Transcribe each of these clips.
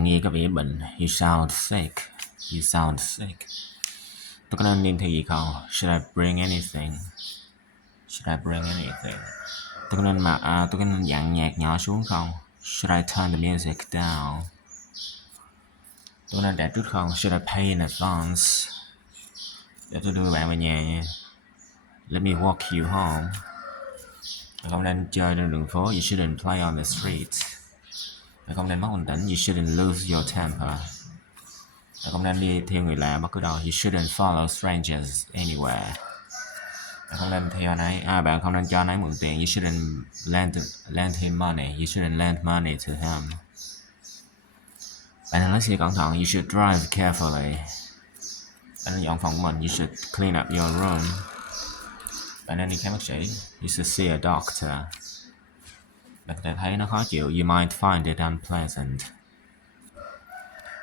Bạn nghe có vẻ bệnh. You sound sick. You sound sick. Tôi có nên đem theo gì không? Should I bring anything? Should I bring anything? Tôi có nên dặn nhạc nhỏ xuống không? Should I turn the music down? Tôi nên trả trước không? Should I pay in advance? Để tôi đưa bạn về nhà nha. Let me walk you home. Bạn không nên chơi trên đường phố. You shouldn't play on the streets. Bạn không nên mất bình tĩnh. You shouldn't lose your temper. Bạn không nên đi theo người lạ bất cứ đâu. You shouldn't follow strangers anywhere. Bạn không nên bạn không nên cho anh ấy mượn tiền. You shouldn't lend him money. You shouldn't lend money to him. Bạn nên lái xe cẩn thận. You should drive carefully. Bạn nên dọn phòng của mình. You should clean up your room. Bạn nên đi khám bác sĩ. You should see a doctor. Bạn có thể thấy nó khó chịu. You might find it unpleasant.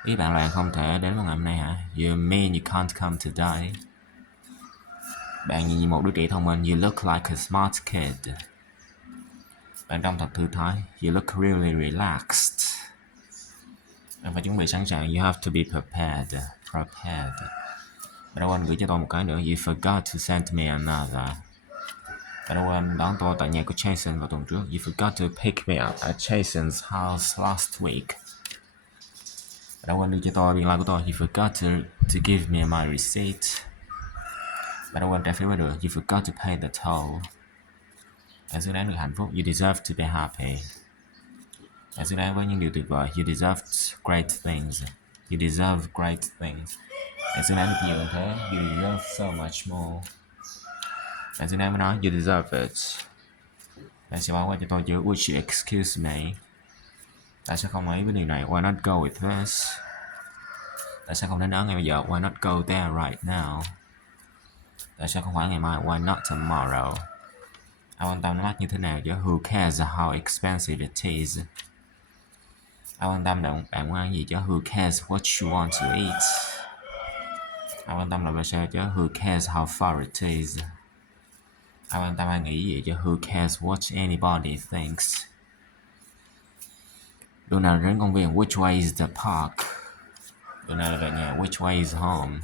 Ý bạn là bạn không thể đến vào ngày hôm nay hả? You mean you can't come today? Bạn nhìn như một đứa trẻ thông minh. You look like a smart kid. Bạn trông thật thư thái. You look really relaxed. Bạn phải chuẩn bị sẵn sàng. You have to be prepared. Bạn đã quên gửi cho tôi một cái nữa. You forgot to send me another. Bạn đã quên đón tôi tại nhà của Jason vào tuần trước. You forgot to pick me up at Jason's house last week. Bạn đã quên đưa cho tôi biên lai của tôi. You forgot to give me my receipt. Bạn đã quên trả phí qua đường. You forgot to pay the toll. Bạn xứng đáng được hạnh phúc. You deserve to be happy. Bạn xứng đáng với những điều tuyệt vời. You deserve great things. You deserve great things. Bạn xứng đáng được nhiều hơn thế. You deserve so much more. Bạn xứng đáng với nó. You deserve it. Bạn sẽ bỏ qua cho tôi chứ. Would you excuse me? Tại sao không nói với điều này? Why not go with this? Tại sao không đến đó ngay bây giờ? Why not go there right now? Tại sao không phải ngày mai? Why not tomorrow? Ai quan tâm nó mắc như thế nào chứ? Who cares how expensive it is? Ai quan tâm bạn muốn ăn gì chứ? Who cares what you want to eat? Ai quan tâm là bao xa chứ? Who cares how far it is? Ai quan tâm ai nghĩ gì chứ? Who cares what anybody thinks? Đường nào đến công viên? Which way is the park? Đường nào là về nhà? Which way is home?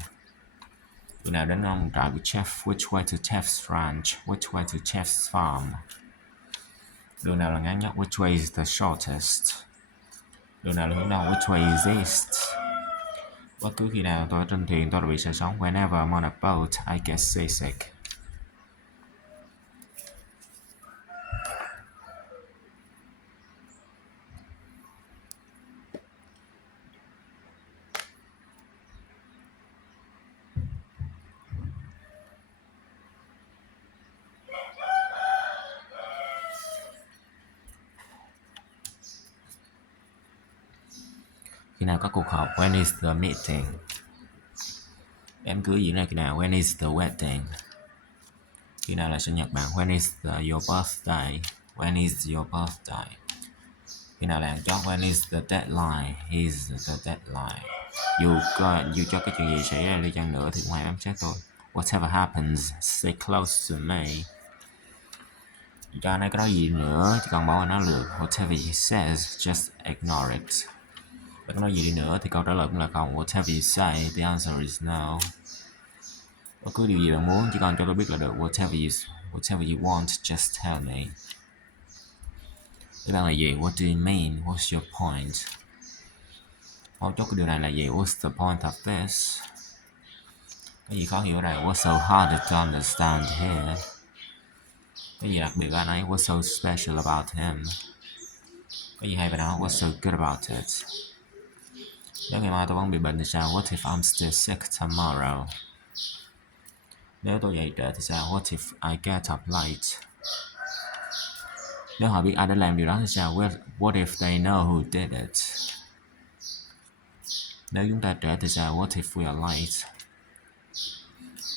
Đường nào đến ông trại của Chef? Which way to Chef's ranch? Which way to Chef's farm? Đường nào là ngắn nhất? Which way is the shortest? Đường nào là hướng đông? Which way is east? Bất cứ khi nào tôi ở trên thuyền tôi đã bị say sóng. Whenever I'm on a boat, I get seasick. Khi nào có cuộc họp? When is the meeting? Đám cưới diễn ra khi nào? When is the wedding? Khi nào là sinh nhật bạn? When is your birthday? When is your birthday? Khi nào là hạn chót? When is the deadline? Is the deadline? Dù cho cái chuyện gì xảy ra đi chăng nữa thì cũng hãy bám sát tôi. Whatever happens, stay close to me. Cho anh ấy có nói gì nữa thì còn bỏ qua nó được. Whatever he says, just ignore it. Bạn có nói gì đi nữa thì câu trả lời cũng là không. Whatever you say, the answer is no. Bất cứ điều gì bạn muốn chỉ cần cho tôi biết là được. Whatever you want, just tell me. Ý bạn là gì? What do you mean? What's your point? Mấu chốt cái điều này là gì? What's the point of this? Cái gì khó hiểu ở đây? What's so hard to understand here? Cái gì đặc biệt ở anh ấy? What's so special about him? Cái gì hay về nó? What's so good about it? Nếu ngày mai tôi vẫn bị bệnh thì sao? What if I'm still sick tomorrow? Nếu tôi dậy trễ thì sao? What if I get up late? Nếu họ biết ai đã làm điều đó thì sao? What if they know who did it? Nếu chúng ta trễ thì sao? What if we are late?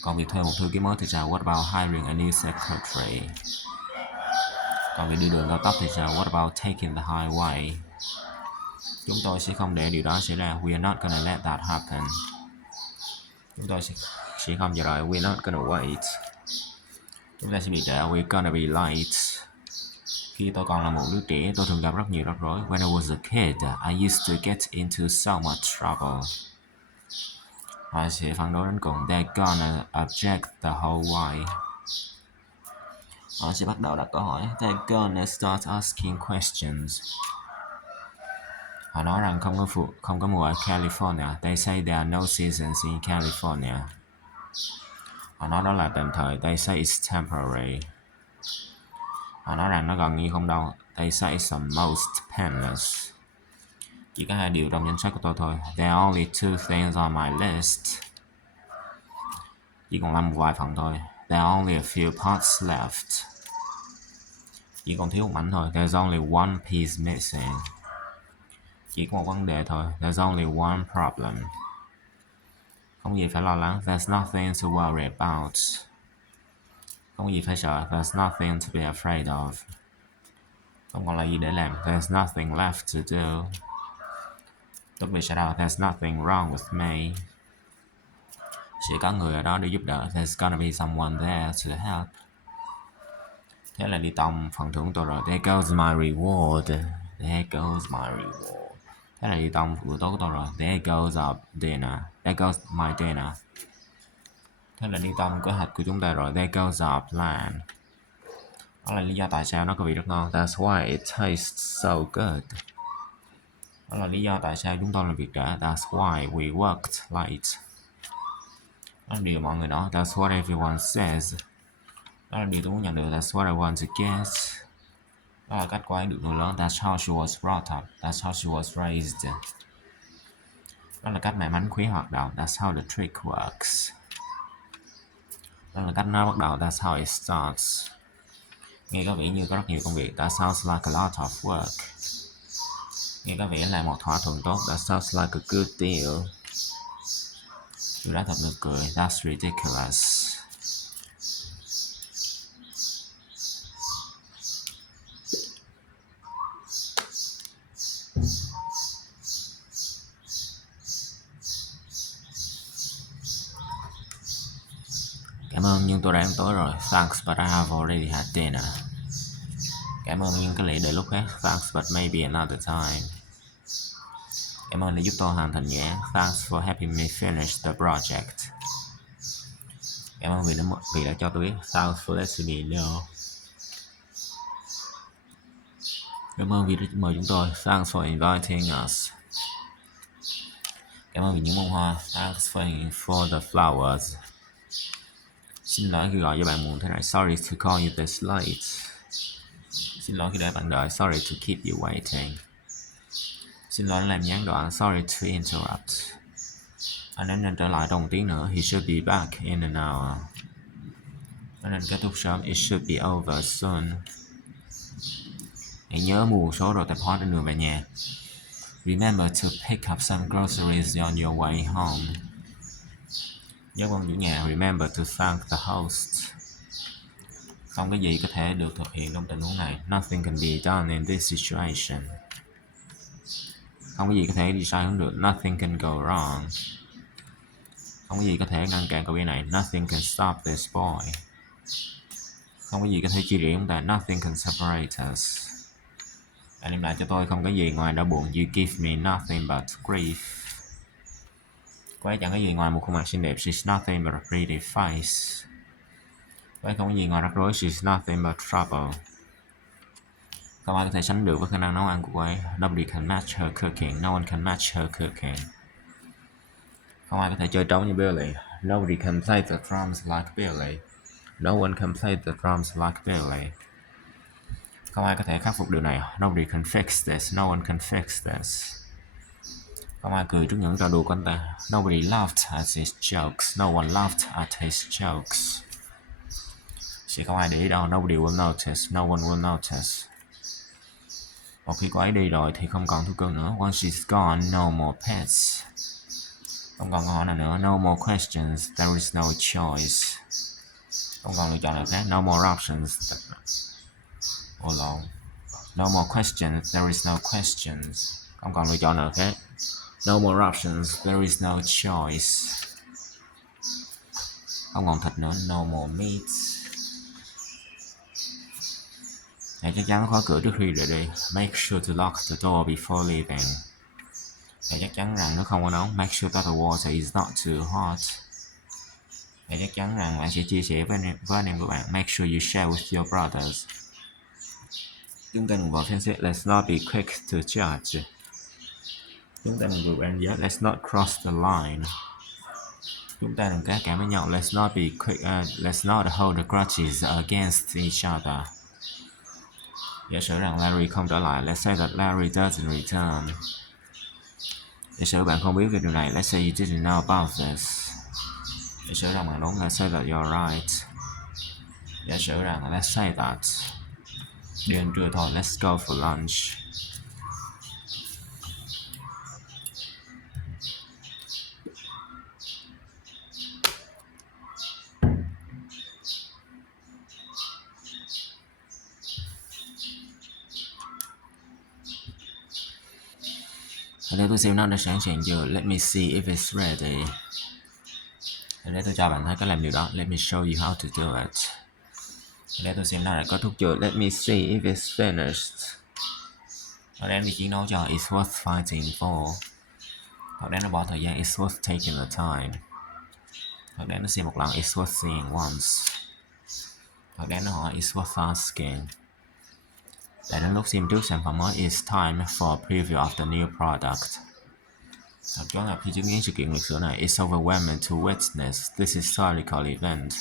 Còn việc thuê một thư ký mới thì sao? What about hiring a new secretary? Còn việc đi đường cao tốc thì sao? What about taking the highway? Chúng tôi sẽ không để điều đó xảy ra. We are not gonna let that happen. Chúng tôi sẽ không chờ đợi. We're not gonna wait. Chúng ta sẽ bị trễ. We're gonna be late. Khi tôi còn là một đứa trẻ, tôi thường gặp rất nhiều rắc rối. When I was a kid, I used to get into so much trouble. Họ sẽ phản đối đến cùng. They're gonna object the whole way. Họ sẽ bắt đầu đặt câu hỏi. They're gonna start asking questions. Họ nói rằng không có mùa ở California. They say there are no seasons in California. Họ nói đó là tạm thời. They say it's temporary. Họ nói rằng nó gần như không đâu. They say it's almost painless. Chỉ có 2 điều trong danh sách của tôi thôi. There are only 2 things on my list. Chỉ còn một vài phần thôi. There are only a few parts left. Chỉ còn thiếu một mảnh thôi. There's only one piece missing. Chỉ có một vấn đề thôi. There's only one problem. Không gì phải lo lắng. There's nothing to worry about. Không gì phải sợ. There's nothing to be afraid of. Không còn là gì để làm. There's nothing left to do. Tốt bị sao đâu. There's nothing wrong with me. Sẽ có người ở đó để giúp đỡ. There's gonna be someone there to help. Thế là đi tông phần thưởng tôi rồi. There goes my reward. There goes my reward. Thế là đi tông bữa tối của tôi rồi. There goes our dinner. There goes my dinner. Thế là đi tông kế hoạch của chúng ta rồi. There goes our plan. Đó là lý do tại sao nó có vị rất ngon. That's why it tastes so good. Đó là lý do tại sao chúng tôi làm việc trễ. That's why we worked late. Đó là điều mọi người nói. That's what everyone says. Đó là điều tôi muốn nhận được. That's what I want to get. Đó là cách cô ấy được nuôi lớn. That's how she was brought up. That's how she was raised. Đó là cách mẹ mánh khuyến hoạt động. That's how the trick works. Đó là cách nó bắt đầu. That's how it starts. Nghe có vẻ như có rất nhiều công việc. That sounds like a lot of work. Nghe có vẻ là một thỏa thuận tốt. That sounds like a good deal. Điều đó thật nực cười. That's ridiculous. Cảm ơn nhưng tôi đã ăn tối rồi. Thanks but I have already had dinner. Cảm ơn nhưng có lẽ để lúc khác. Thanks but maybe another time. Cảm ơn đã giúp tôi hoàn thành dự án. Thanks for helping me finish the project. Cảm ơn vì đã cho tôi biết. Thanks for letting me know. Cảm ơn vì đã mời chúng tôi. Thanks for inviting us. Cảm ơn vì những bông hoa. Thanks for the flowers. Xin lỗi khi gọi cho bạn muộn thế này. Sorry to call you this late. Xin lỗi khi để bạn đợi. Sorry to keep you waiting. Xin lỗi làm gián đoạn. Sorry to interrupt. Anh ấy nên trở lại trong 1 tiếng nữa. He should be back in an hour. Anh nên kết thúc sớm. It should be over soon. Hãy nhớ mua một số đồ tạp hóa trên đường về nhà. Remember to pick up some groceries on your way home. Nhớ con chủ nhà. Remember to thank the host. Không cái gì có thể được thực hiện trong tình huống này. Nothing can be done in this situation. Không có gì có thể đi sai hướng được. Nothing can go wrong. Không có gì có thể ngăn cản cậu bé này. Nothing can stop this boy. Không có gì có thể chia rẽ chúng ta. Nothing can separate us. Anh đem lại cho tôi không có gì ngoài đau buồn. You give me nothing but grief. Cô ấy chẳng có gì ngoài một khuôn mặt xinh đẹp. She's nothing but a pretty face. Cô ấy không có gì ngoài rắc rối. She's nothing but trouble. Không ai có thể sánh được với khả năng nấu ăn của cô ấy. Nobody can match her cooking. No one can match her cooking. Không ai có thể chơi trống như Billy. Nobody can play the drums like Billy. No one can play the drums like Billy. Không ai có thể khắc phục điều này. Nobody can fix this. No one can fix this. Không ai cười trước những trò đùa của anh ta. Nobody laughed at his jokes. No one laughed at his jokes. Sẽ không ai để ý đâu. Nobody will notice. No one will notice. Một khi cô ấy đi rồi thì không còn thú cưng nữa. Once she's gone, no more pets. Không còn câu hỏi nào nữa. No more questions. There is no choice. Không còn lựa chọn nào khác. No more options. No more questions. There is no questions. Không còn lựa chọn nào khác. No more options. There is no choice. Không còn thịt nữa. No more meat. Hãy chắc chắn khóa cửa trước khi rời đi. Make sure to lock the door before leaving. Hãy chắc chắn rằng nó không có nóng. Make sure that the water is not too hot. Hãy chắc chắn rằng bạn sẽ chia sẻ với anh em của bạn. Make sure you share with your brothers. Chúng ta đừng vội phán xét. Let's not be quick to judge. Chúng ta đừng vượt ranh giới. Let's not cross the line. Chúng ta đừng cá cảm với nhau. Let's not be quick. Let's not hold the grudges against each other. Giả sử rằng Larry không trở lại. Let's say that Larry doesn't return. Giả sử bạn không biết về điều này. Let's say you didn't know about this. Giả sử rằng bạn đúng. Let's say that you're right. Giả sử rằng let's say that. Đi ăn trưa thôi. Let's go for lunch. Ở đây tôi xem nó đã sẵn sàng chưa. Let me see if it's ready. Ở đây tôi cho bạn thấy cách làm điều đó. Let me show you how to do it. Ở đây tôi xem nó đã có thuốc chưa. Let me see if it's finished. Ở đây nó chỉ nói cho it's worth fighting for. Ở đây nó bỏ thời gian. It's worth taking the time. Ở đây nó xem một lần. It's worth seeing once. Ở đây nó hỏi it's worth asking. Đã đến lúc xem trước sản phẩm mới. It's time for a preview of the new product. Thật chóng là khi chứng kiến sự kiện lịch sử này. It's overwhelming to witness this historical event.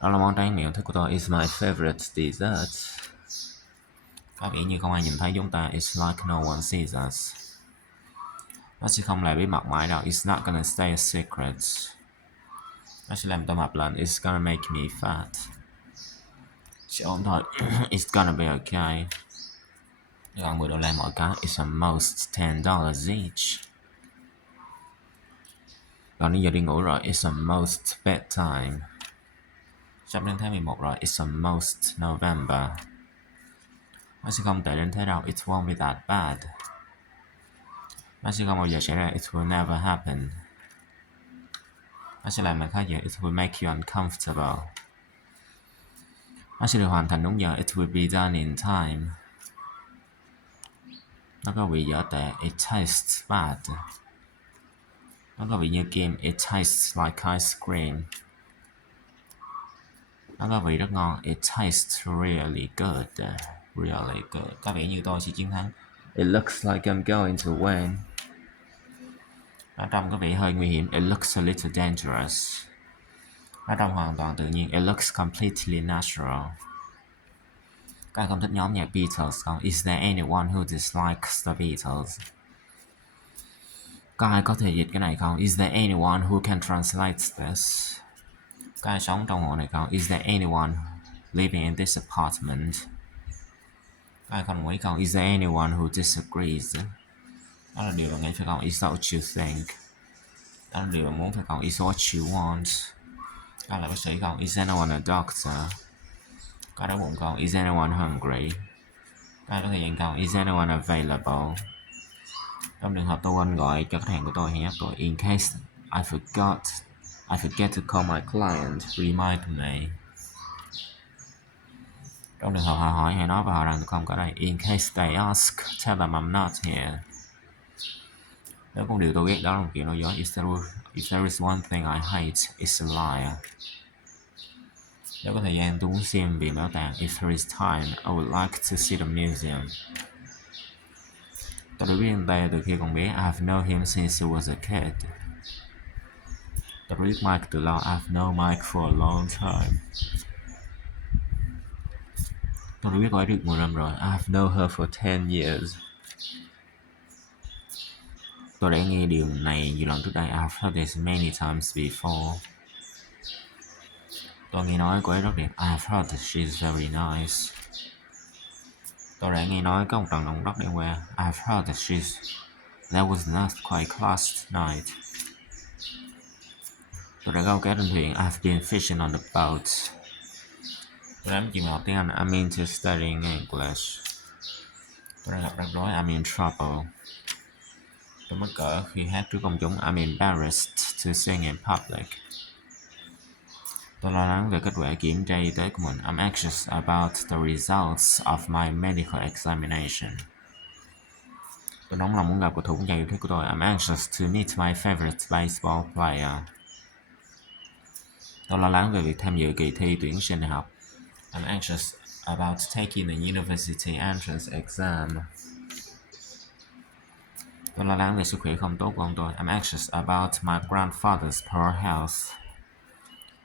Đó là món tráng miệng yêu thích của tôi. It's my favorite dessert. Có vẻ như không ai nhìn thấy chúng ta. It's like no one sees us. Nó sẽ không là bí mật mãi đâu. It's not gonna stay a secret. Nó sẽ làm tôi mập lên. It's gonna make me fat. Sẽ ổn thôi. It's gonna be okay. Gần $10 mỗi cái. It's almost $10 each. Còn đến giờ đi ngủ rồi. It's almost bedtime. Sắp đến tháng 11 rồi. It's almost November. Nó sẽ không tệ đến thế đâu. It won't be that bad. Nó sẽ không bao giờ xảy ra. It will never happen. Nó sẽ làm bạn khó chịu. It will make you uncomfortable. Nó sẽ được hoàn thành đúng giờ. It will be done in time. Nó có vị dở tệ. It tastes bad. Nó có vị như kem. It tastes like ice cream. Nó có vị rất ngon. It tastes really good. Really good. Có vẻ như tôi sẽ chiến thắng. It looks like I'm going to win. Nó trông có vẻ hơi nguy hiểm. It looks a little dangerous. Nó trông hoàn toàn tự nhiên. It looks completely natural. Các anh không thích nhóm nhạc Beatles không? Is there anyone who dislikes the Beatles? Có ai có thể dịch cái này không? Is there anyone who can translate this? Có ai sống trong hộ này không? Is there anyone living in this apartment? Có ai không đồng ý không? Is there anyone who disagrees? Đó là điều bạn nghĩ phải không? Is that what you think? Đó là điều bạn muốn phải không? Is what you want? Có ai là bác sĩ không? Is anyone a doctor? Có ai đói bụng không? Is anyone hungry? Có ai có thời gian không? Is anyone available? Trong trường hợp tôi quên gọi cho khách hàng của tôi, hãy nhắc tôi. In case I forget to call my client, remind me. Trong trường hợp họ hỏi, hãy nói với họ rằng tôi không có đây. In case they ask, tell them I'm not here. Nếu có một điều tôi ghét đó là một kiểu nói dối. If there is one thing I hate, it's a liar. Nếu có thời gian tôi muốn xem viện bảo tàng. If there is time, I would like to see the museum. Tôi đã biết anh ta từ khi còn bé. I have known him since he was a kid. Tôi đã biết Mike từ lâu. I've known Mike for a long time. Tôi đã biết cô ấy được 10 năm rồi. I've known her for 10 years. Tôi đã nghe điều này nhiều lần trước đây. I've heard this many times before. Tôi nghe nói cô ấy rất đẹp. I've heard that she's very nice. Tôi đã nghe nói có một trận động đất đêm qua. I've heard that there was an earthquake last night. Tôi đã câu cá trên thuyền. I've been fishing on the boat. Tôi đã chịu học tiếng Anh. I'm into studying English. Tôi đã gặp rắc rối. I'm in trouble. Tôi mắc cỡ khi hát trước công chúng. I'm embarrassed to sing in public. Tôi lo lắng về kết quả kiểm tra y tế của mình. I'm anxious about the results of my medical examination. Tôi nóng lòng muốn gặp cầu thủ bóng chày yêu thích của tôi. I'm anxious to meet my favorite baseball player. Tôi lo lắng về việc tham dự kỳ thi tuyển sinh đại học. I'm anxious about taking the university entrance exam. Tôi lo lắng về sức khỏe không tốt của ông tôi. I'm anxious about my grandfather's poor health.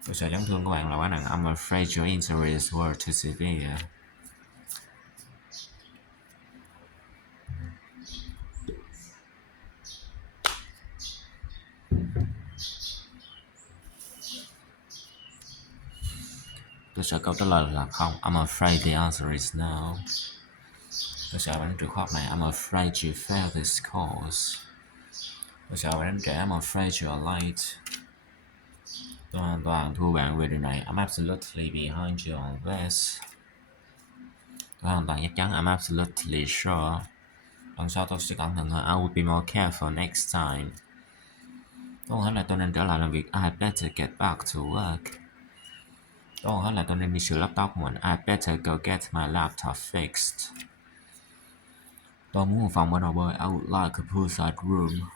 Tôi sợ chấn thương của bạn là quá nặng. I'm afraid your injuries were too severe. Tôi sợ câu trả lời là không. I'm afraid the answer is no. Tôi sợ bạn đánh trượt khóa học này. I'm afraid you failed this course. Tôi sợ bạn đánh trễ. I'm afraid you are late. Tôi hoàn toàn thua bạn về điều này. I'm absolutely behind you on this. Tôi hoàn toàn chắc chắn. I'm absolutely sure. Lần sau tôi sẽ cẩn thận hơn. I will be more careful next time. Câu hỏi là tôi nên trở lại làm việc. I better get back to work. Câu hỏi là tôi nên đi sửa laptop của mình. I better go get my laptop fixed. Tôi muốn một phòng bên hồ bơi. I would like a poolside room.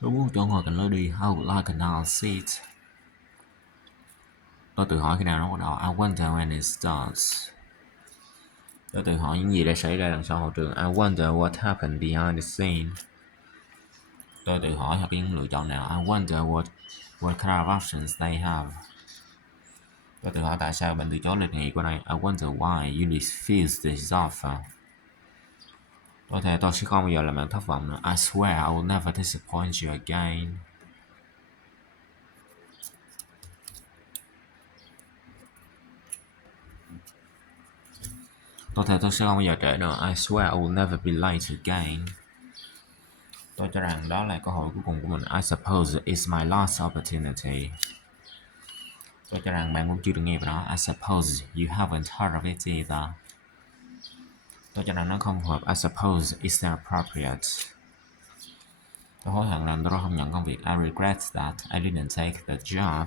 Tôi muốn chỗ ngồi cạnh lối đi. I would like an aisle seat. Tôi tự hỏi khi nào nó bắt đầu. I wonder when it starts. Tôi tự hỏi những gì đã xảy ra đằng sau hậu trường. I wonder what happened behind the scene. Tôi tự hỏi hoặc những lựa chọn nào. I wonder what kind of options they have. Tôi tự hỏi tại sao bạn từ chối lịch nghỉ của này. I wonder why you refused this offer. Tôi thề tôi sẽ không bao giờ làm bạn thất vọng nữa. I swear I will never disappoint you again. Tôi thề tôi sẽ không bao giờ trễ nữa. I swear I will never be late again. Tôi cho rằng đó là cơ hội cuối cùng của mình. I suppose it's my last opportunity. Tôi cho rằng bạn cũng chưa được nghe về đó. I suppose you haven't heard of it either. Tôi cho rằng nó không phù hợp. I suppose it's inappropriate. Tôi hối hận rằng tôi không nhận công việc. I regret that I didn't take the job.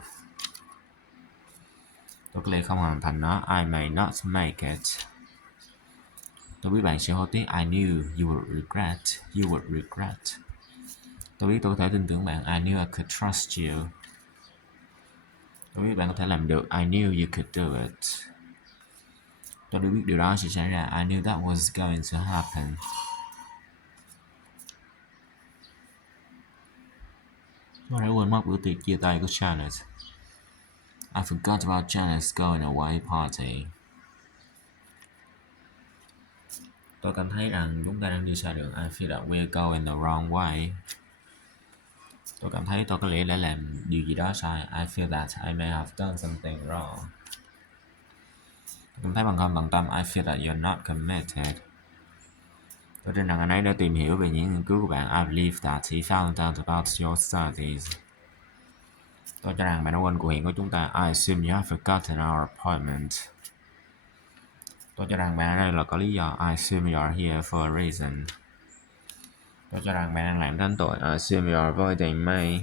Tôi có lẽ không hoàn thành nó. I may not make it. Tôi biết bạn sẽ hối tiếc. I knew you would regret. You would regret. Tôi biết tôi có thể tin tưởng bạn. I knew I could trust you. Tôi biết bạn có thể làm được. I knew you could do it. Tôi đã biết điều đó sẽ xảy ra. I knew that was going to happen. Tôi đã quên mất bữa tiệc chia tay của Janet. I forgot about Janet's going away party. Tôi cảm thấy rằng chúng ta đang đi sai đường. I feel that we're going the wrong way. Tôi cảm thấy tôi có lẽ đã làm điều gì đó sai. I feel that I may have done something wrong. Tôi cảm thấy bằng không bằng tâm. I feel that you're not committed. Tôi tin rằng anh ấy đã tìm hiểu về những nghiên cứu của bạn. I believe that he found out about your studies. Tôi cho rằng bạn đã quên cuộc hẹn của chúng ta. I assume you have forgotten our appointment. Tôi cho rằng bạn ở đây là có lý do. I assume you are here for a reason. Tôi cho rằng bạn đang làm tránh tội. I assume you are avoiding me.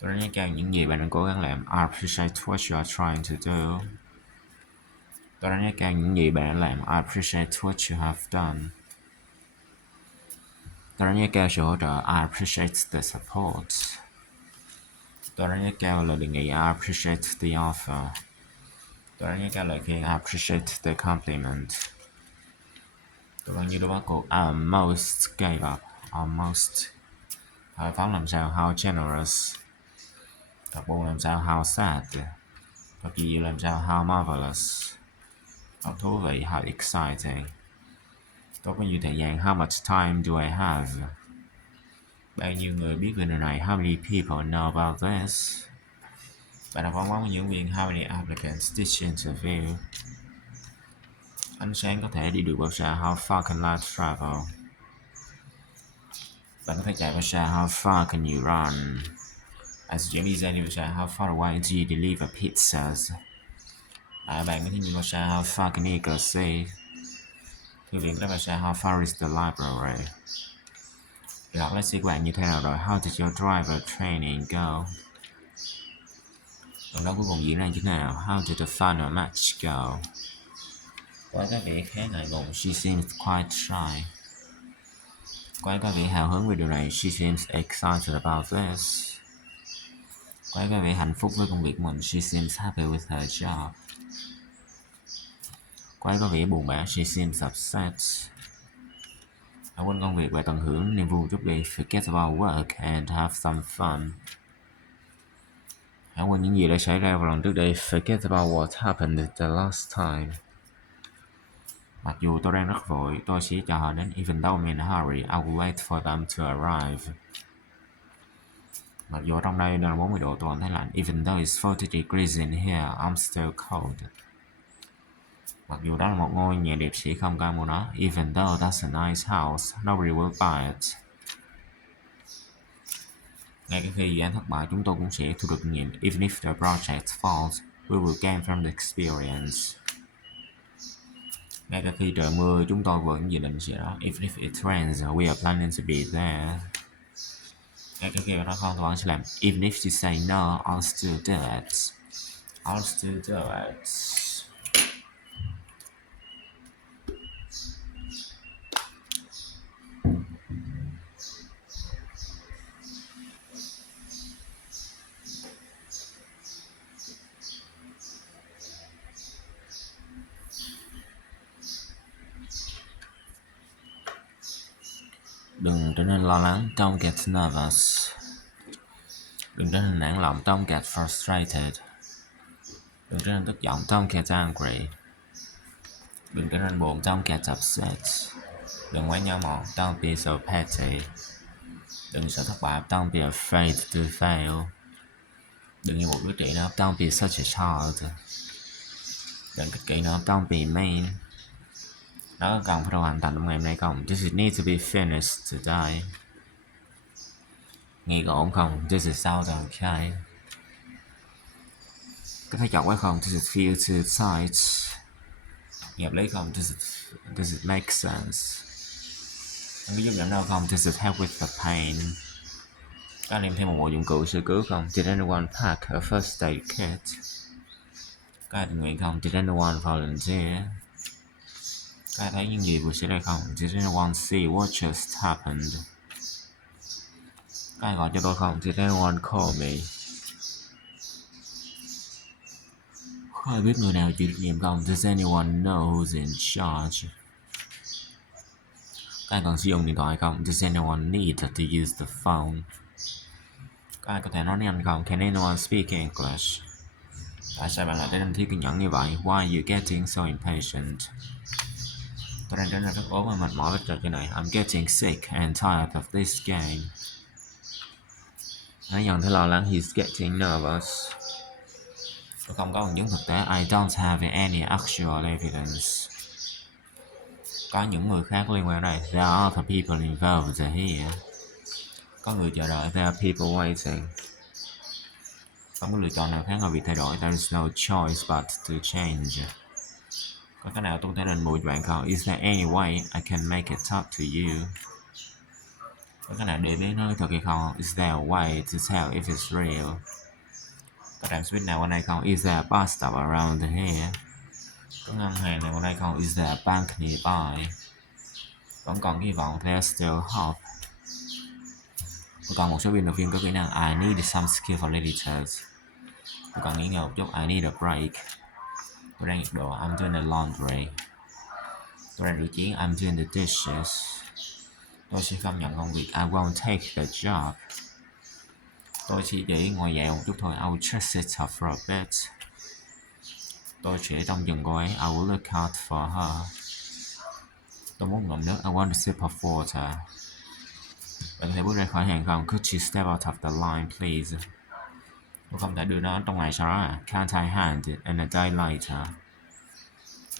Tôi đánh giá cao những gì bạn đang cố gắng làm. I appreciate what you are trying to do. Tôi đánh giá cao những gì bạn đã làm. I appreciate what you have done. Tôi đánh giá cao sự hỗ trợ. I appreciate the support. Tôi đánh giá cao lời đề nghị. I appreciate the offer. Tôi đánh giá cao lời khen. I appreciate the compliment. Tôi gần như đã bắt cuộc. I almost gave up. Almost. Hào phóng làm sao? How generous. Thật buồn làm sao? How sad. Thật kỳ diệu làm sao? How marvelous. Thật thú vị. How exciting. Tôi có nhiều thời gian. How much time do I have? Bao nhiêu người biết về điều này? How many people know about this? Bạn đã phỏng vấn với những viên. How many applicants did you interview? Ánh sáng có thể đi được bao xa? How far can light travel? Bạn có thể chạy bao xa? How far can you run? As chuyển đi ra đi bao xa? How far away do you deliver pizzas? Bạn có thể nhìn bao xa? How far can you go see? Thư viện đó bao xa? How far is the library? Việc học lái xe của bạn như thế nào rồi? How did your driver training go? Trận đấu cuối cùng diễn ra như thế nào? How did the final match go? Quái có vẻ khá ngại ngùng. She seems quite shy. Quái có vẻ hào hứng về điều này. She seems excited about this. Quái có vẻ hạnh phúc với công việc của mình. She seems happy with her job. Quái có vẻ buồn bã. She seems upset. Hãy quên công việc và tận hưởng niềm vui chút đi. Forget about work and have some fun. Hãy quên những gì đã xảy ra vào lần trước đây. Forget about what happened the last time. Mặc dù tôi đang rất vội, tôi sẽ chờ họ đến. Even though I'm in a hurry, I will wait for them to arrive. Mặc dù trong đây đang là 40 độ, tôi cảm thấy lạnh. Even though it's 40 degrees in here, I'm still cold. Mặc dù đó là một ngôi nhà đẹp sĩ không có ai mua nó. Even though that's a nice house, nobody will buy it. Ngay cả khi dự án thất bại, chúng tôi cũng sẽ thu được kinh nghiệm. Even if the project falls, we will gain from the experience. Ngay cả khi trời mưa, chúng tôi vẫn dự định sẽ đó. Even if it rains, we are planning to be there. Ngay cả khi nó không, tôi vẫn sẽ làm. Even if you say no, I'll still do it. I'll still do it. Đừng trở nên lo lắng, don't get nervous. Đừng trở nên nản lòng, don't get frustrated. Đừng trở nên tức giận, don't get angry. Đừng trở nên buồn, don't get upset. Đừng quá nhỏ mọn, don't be so petty. Đừng sợ thất bại, don't be afraid to fail. Đừng như một đứa trẻ nữa, don't be such a child. Đừng kích kỷ nữa, don't be mean. Nó cần phải hoàn thành trong ngày hôm nay không? Does it need to be finished today? Nghe có ổn không? Does it sound okay? Có thấy chọc quá không? Does it feel too tight? Nghe hợp lý không? Does it make sense? Có giúp giảm đau không? Does it help with the pain? Có đem thêm một bộ dụng cụ sơ cứu không? Did anyone pack a first aid kit? Có ai tình nguyện không? Did anyone volunteer? Có ai thấy những gì vừa xảy ra không? Did anyone see what just happened? Có ai gọi cho tôi không? Did anyone call me? Có ai biết người nào chịu trách nhiệm không? Does anyone know who's in charge? Có ai còn sử dụng điện thoại không? Does anyone need to use the phone? Có ai có thể nói tiếng Anh không? Can anyone speak English? Tại sao bạn lại trở nên thiếu kiên nhẫn như vậy? Why are you getting so impatient? Tôi đang trở nên rất ốm và mệt mỏi với trò chơi này. I'm getting sick and tired of this game. Nói dần thấy lo lắng. He's getting nervous. Tôi không có bằng chứng thực tế. I don't have any actual evidence. Có những người khác liên quan đây. There are other people involved here. Có người chờ đợi. There are people waiting. Không có lựa chọn nào khác ngoài việc thay đổi. There is no choice but to change. Có cái nào tôi có thể đền bù cho bạn không? Is there any way I can make it talk to you? Có cái nào để biết nó thật hay không? Is there a way to tell if it's real? Có trạm xe buýt nào ở đây không? Is there a bus stop around here? Có ngân hàng nào ở đây không? Is there a bank nearby? Vẫn còn hy vọng. There's still hope. Tôi cần một số biên tập viên có kỹ năng. I need some skillful editors. Tôi cần nghỉ ngơi một chút. I need a break. Tôi đang nhiệt độ. I'm doing the laundry. Tôi đang rửa chén. I'm doing the dishes. Tôi sẽ không nhận công việc. I won't take the job. Tôi chỉ ngồi dậy một chút thôi. I will just sit up for a bit. Tôi sẽ trông chừng cô ấy. I will look out for her. Tôi muốn ngụm nước. I want a sip of water. Bạn có thể bước ra khỏi hàng không? Could you step out of the line, please? Tôi không thể đưa nó trong ngày sau đó à? Can't I hand it in a day later?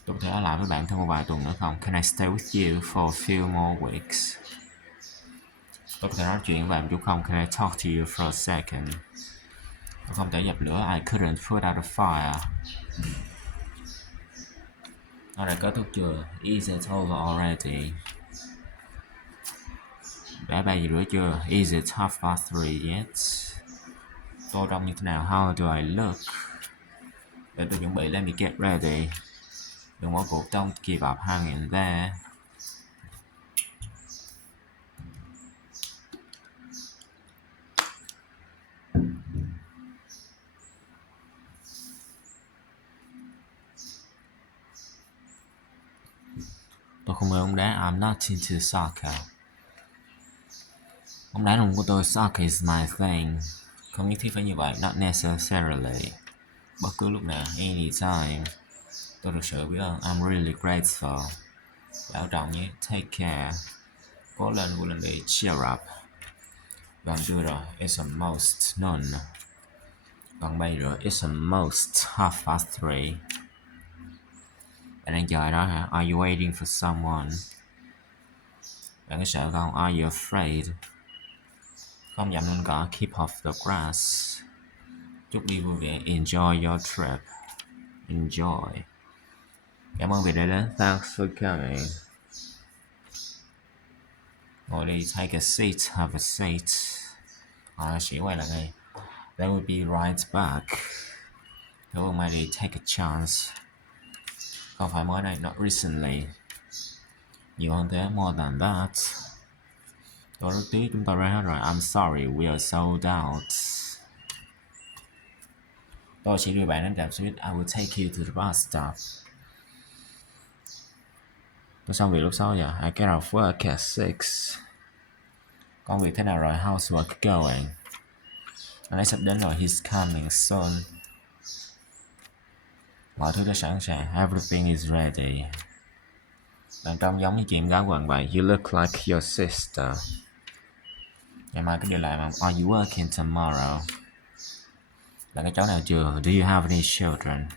Tôi có thể ở lại với bạn thêm một vài tuần nữa không? Can I stay with you for a few more weeks? Tôi có thể nói chuyện với bạn chút không? Can I talk to you for a second? Tôi không thể dập lửa. I couldn't put out a fire. Nó đã kết thúc chưa? Is it over already? Đã 3 giờ rưỡi chưa? Is it 3:30 yet? Tôi trông như thế nào? How do I look? Để tôi chuẩn bị. Let me get ready. Đừng bỏ cuộc, don't give up, hang in there. Tôi không mê bóng đá. I'm not into soccer. Bóng đá không của tôi. Soccer is my thing. Không nhất thiết phải như vậy. Not necessarily. Bất cứ lúc nào. Anytime. Tôi thực sự biết ơn. I'm really grateful. Bảo trọng nhé. Take care. Cố lên, vui lên đi. Cheer up. Gần trưa rồi. It's almost noon. Gần bay rồi. It's almost 3:30. Bạn đang chờ đó hả? Are you waiting for someone? Bạn có sợ không? Are you afraid? Không dậm lên cỏ. Keep off the grass. Chúc đi vui vẻ. Enjoy your trip. Enjoy. Cảm ơn vì đã đến. Thanks for coming. Ngồi đi. Take a seat. Have a seat. Chỉ quay lại ngay. They will be right back. Cảm ơn mai đi. Take a chance. Không phải mới đây. Not recently. Nhiều hơn thế. More than that. Tôi rất tiếc chúng ta ra hết rồi. I'm sorry. We are sold out. Tôi chỉ đưa bạn đến trạm xe buýt. I will take you to the bus stop. Tôi xong việc lúc 6 giờ. I get off work at 6. Công việc thế nào rồi? How's work going? Anh ấy sắp đến rồi. He's coming soon. Mọi thứ đã sẵn sàng. Everything is ready. Bạn trông giống như chị em gái quần vậy. You look like your sister. Ngày mai cứ đi lại mà. Are you working tomorrow? Bạn có cháu nào chưa? Do you have any children?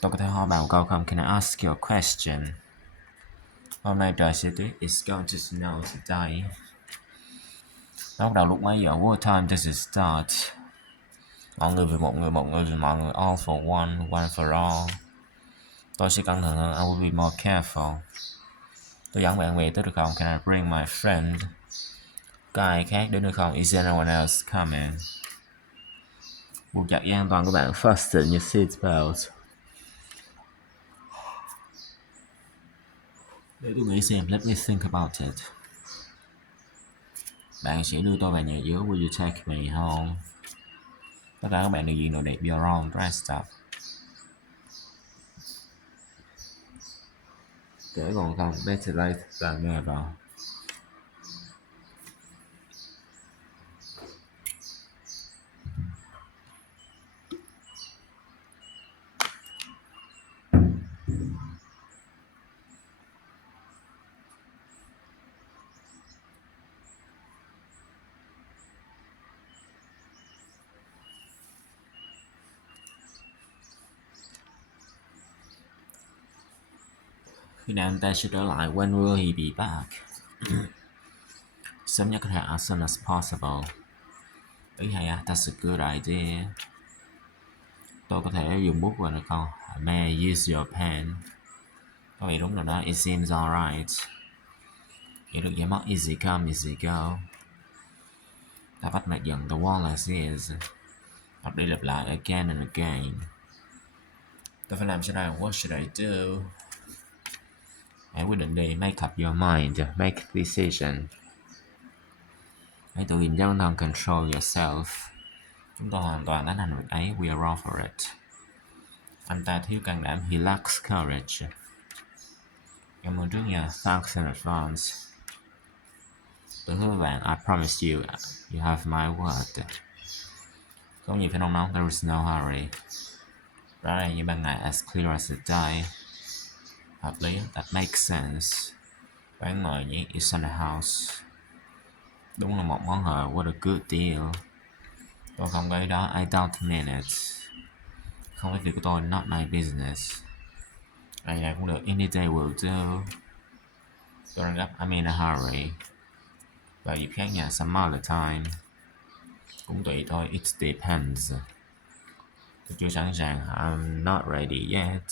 Tôi có thể hỏi bạn một câu không? Can I ask you a question? Hôm nay trời sẽ tuyết. It's going to snow today. Nó bắt đầu lúc mấy giờ? What time does it start? Mọi người vì một người, mọi người vì mọi người. All for one, one for all. Tôi sẽ cẩn thận hơn. I will be more careful. Tôi dẫn bạn về tới được không? Can I bring my friend? Có ai khác đến được không? Is anyone else coming? Buộc chặt dây an toàn của bạn. Fasten your seatbelt. Để tôi nghĩ xem. Let me think about it. Bạn sẽ đưa tôi về nhà dưới. Will you take me home? Tất cả các bạn đều diện đồ đẹp. You're all dressed up. Kể còn không. Better late than never. Khi nào anh ta sẽ trở lại? When will he be back? Sớm nhất có thể. As soon as possible. Ý hay à? That's a good idea. Tôi có thể dùng bút vào được không? May I use your pen? Có vẻ đúng rồi đó. It seems alright. Hiểu được giải mất. Easy come, easy go. Ta bắt mạch dần. The wall as is. Lặp đi lặp lại again and again. Tôi phải làm sao đây? What should I do? Hãy quyết định đi. Make up your mind. Make a decision. Hãy tự kiểm tra bản thân. Control yourself. Chúng tôi hoàn toàn tán thành việc ấy. We are all for it. Anh ta thiếu can đảm. He lacks courage. Cảm ơn trước nha. Thanks in advance. Tôi hứa với bạn. I promise you. You have my word. Không gì phải nôn nóng. There is no hurry. Rõ ràng như ban ngày. As clear as the day. Hợp lý. That makes sense. Bán mời nhé. It's in the house. Đúng là một món hời. What a good deal. Tôi không có ý đó. I don't mean it. Không phải việc của tôi. Not my business. Ngày nào cũng được. Any day will do. Tôi đang gấp. I'm in a hurry. Vào dịp khác nha. Some other time. Cũng tùy thôi. It depends. Tôi chưa sẵn sàng. I'm not ready yet.